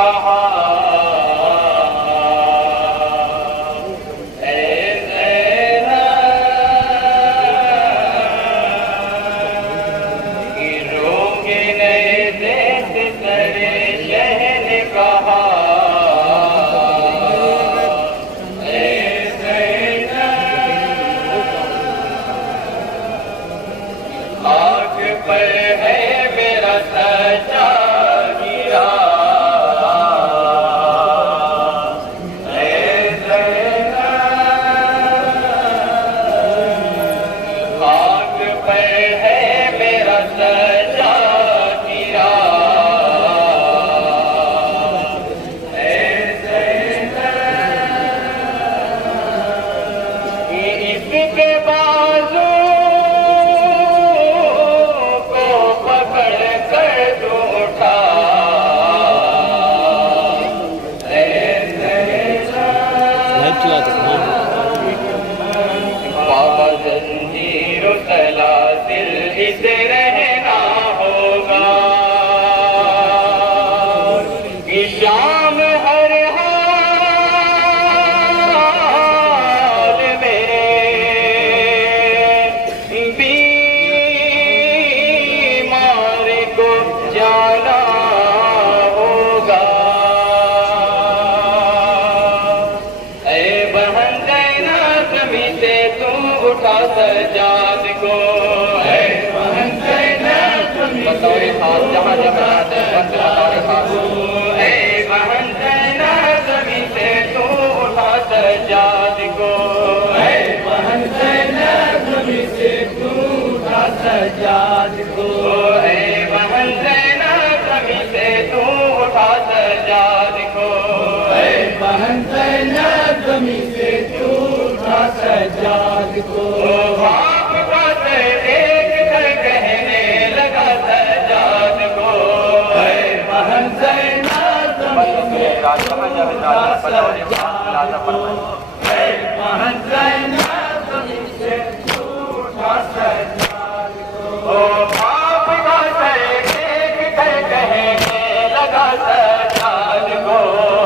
कहा सजाद को है महन जैनब बतौर खास जहाँ जब बतौर खास है महन जैनब जमीन से तू उठा सजाद को है महन जैनब जमीन से तू उठा सजाद को है महन जैनब जमीन से तू उठा सजाद को है महन जैनब जमीन से तू उठा सजाद को सजाद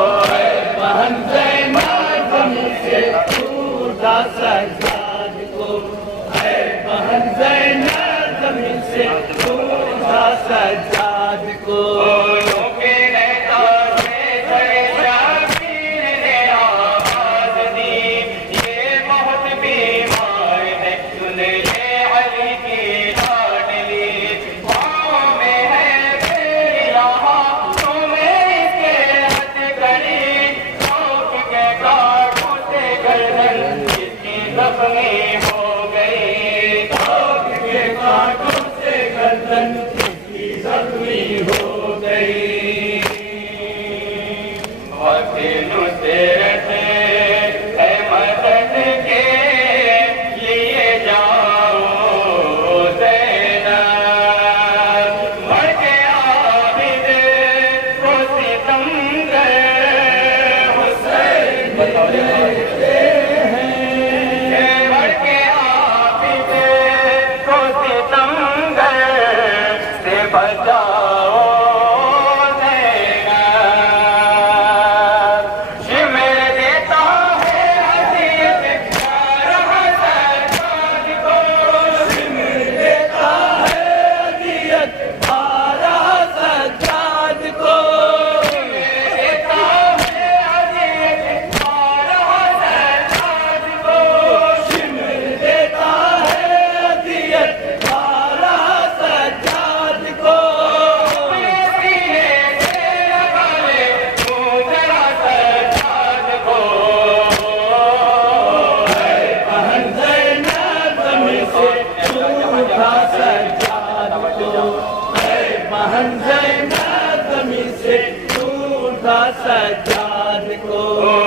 को सजाद को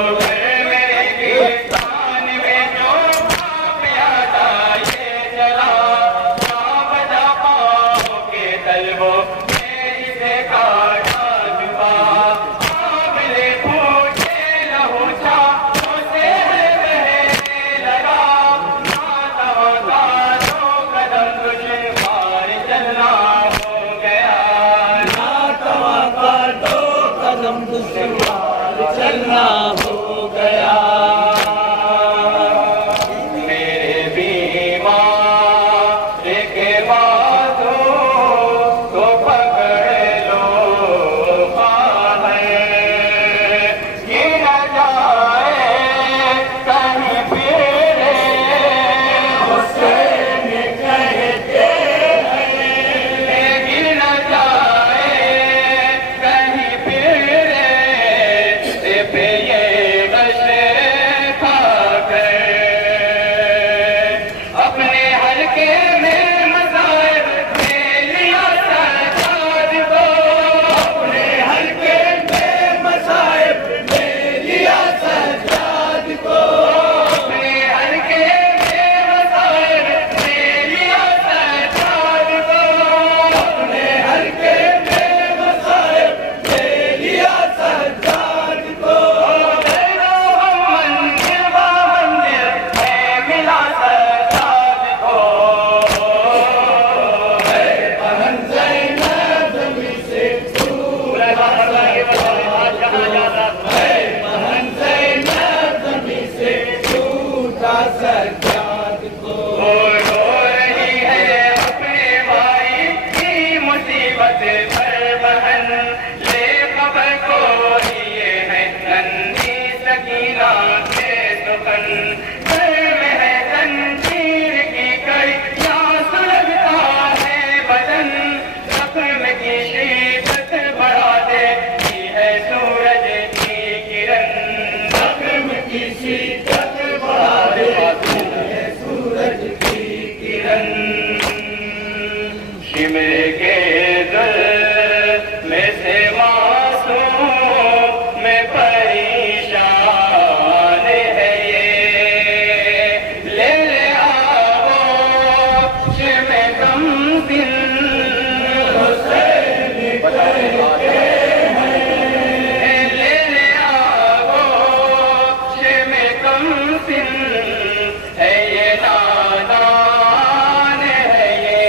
दुश्वार चलना हो गया। मेरे बीमार के बातों को पकड़ लो है कि न जाए कहीं फिरे हुसैन कहते हैं कि न जाए कहीं फिरे पे ये बशे खा गए अपने हल्के में मज़ाहिर में लिया सरकार को अपने हल्के में मज़ाहिर में लिया सरकार को अपने हल्के में मज़ाहिर में लिया सरकार को अपने हल्के में मज़ाहिर में लिया सरकार को मंदिर मंदिर में मिला सरकार को बहन ज़ैनब जमी से दूर बहन ज़ैनब जमी से टूटा सज्जाद को रो रही है अपने भाई की मुसीबत पर बहन ले खबर को ये है नन्ही सकीना के सुखन घर में है जंजीर की कड़ी या सुलगता है बदन जख्म की शिद्दत बढ़ा देती है सूरज की किरण जख्म की शिद्दत बढ़ा देती है सूरज की किरण शिमर के दर में से मासूम में परेशान है ये ले ले आओ शिमे कम दिन हुसैन कहते हैं ले ले आओ शिमे कम दिन है ये नादान है ये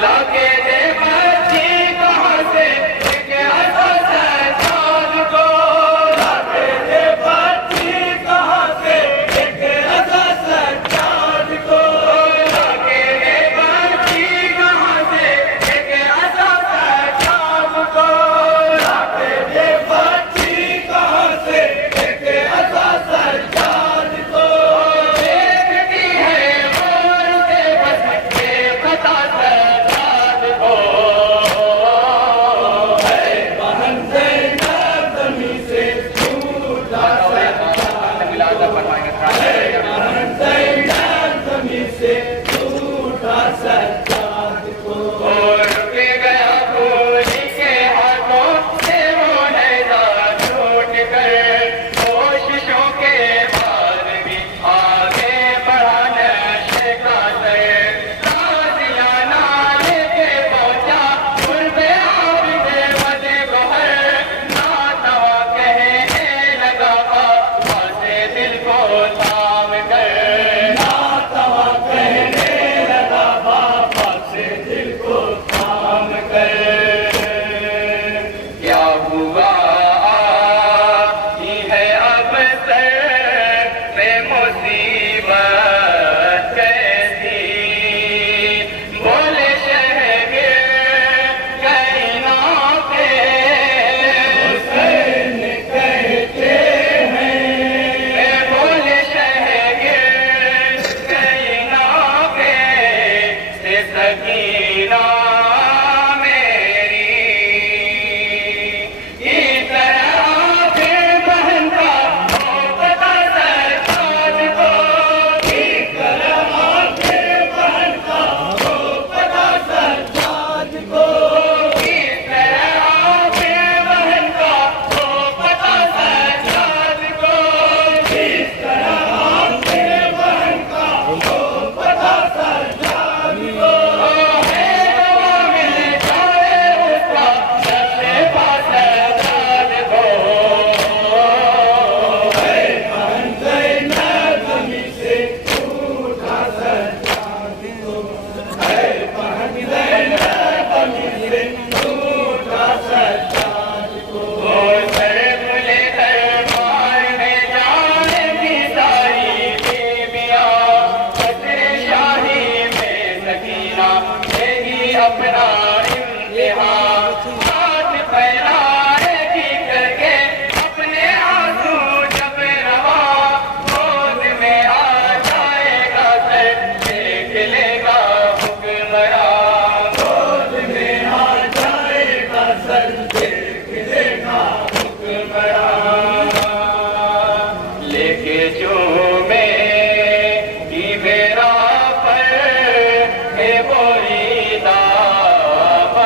लाके दे बच्ची कहाँ से लेके आसा सज्जाद को लाके दे बच्ची कहाँ से लेके आसा सज्जाद को लाके दे बच्ची कहाँ से लेके आसा सज्जाद को लाके दे बच्ची कहाँ से लेके आसा सज्जाद को देखती है और से बस के पता सज्जाद को बहन ज़ैनब जमी से टूटा सज्जाद बहन ज़ैनब जमी से टूटा सज्जाद को रुक गया फूली के हाथों से वो नैज़ा छूट कर कोशिशों के बाद भी आगे बढ़ा नशे का सर ताज़ियाना लेके पहुंचा गुरबे आबिदे वदे गोहर नातवा कहने लगा बाबा से दिल को थाम कर नातवा कहने लगा बाबा से दिल को थाम कर क्या हुआ ही है अब सर में मुसीबत कैसी बोले शहगिर कहीं ना पे हुसैन कहते हैं बोले शहगिर कहीं ना पे से सकीना मेरी इस तरह फिर बहन का पता सज्जाद को इस तरह फिर बहन का पता सज्जाद को इस तरह फिर बहन का पता सज्जाद को इस तरह फिर बहन का पता सज्जाद को है दवा मिल जाए उसका सबसे पास सज्जाद को बहन ज़ैनब जमी से टूटा सज्जाद को बहन ज़ैनब जमी से टूटा सज्जाद अपना इम्तिहान हाथ फैलाएगी करके अपने आंसू जब रवा गोद में आ जाएगा सर देख लेगा हुक्मरान गोद में आ जाएगा सर देख लेगा हुक्मरान लेके जो मेरा पर है बोरी दावची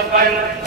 मुस्तफ़न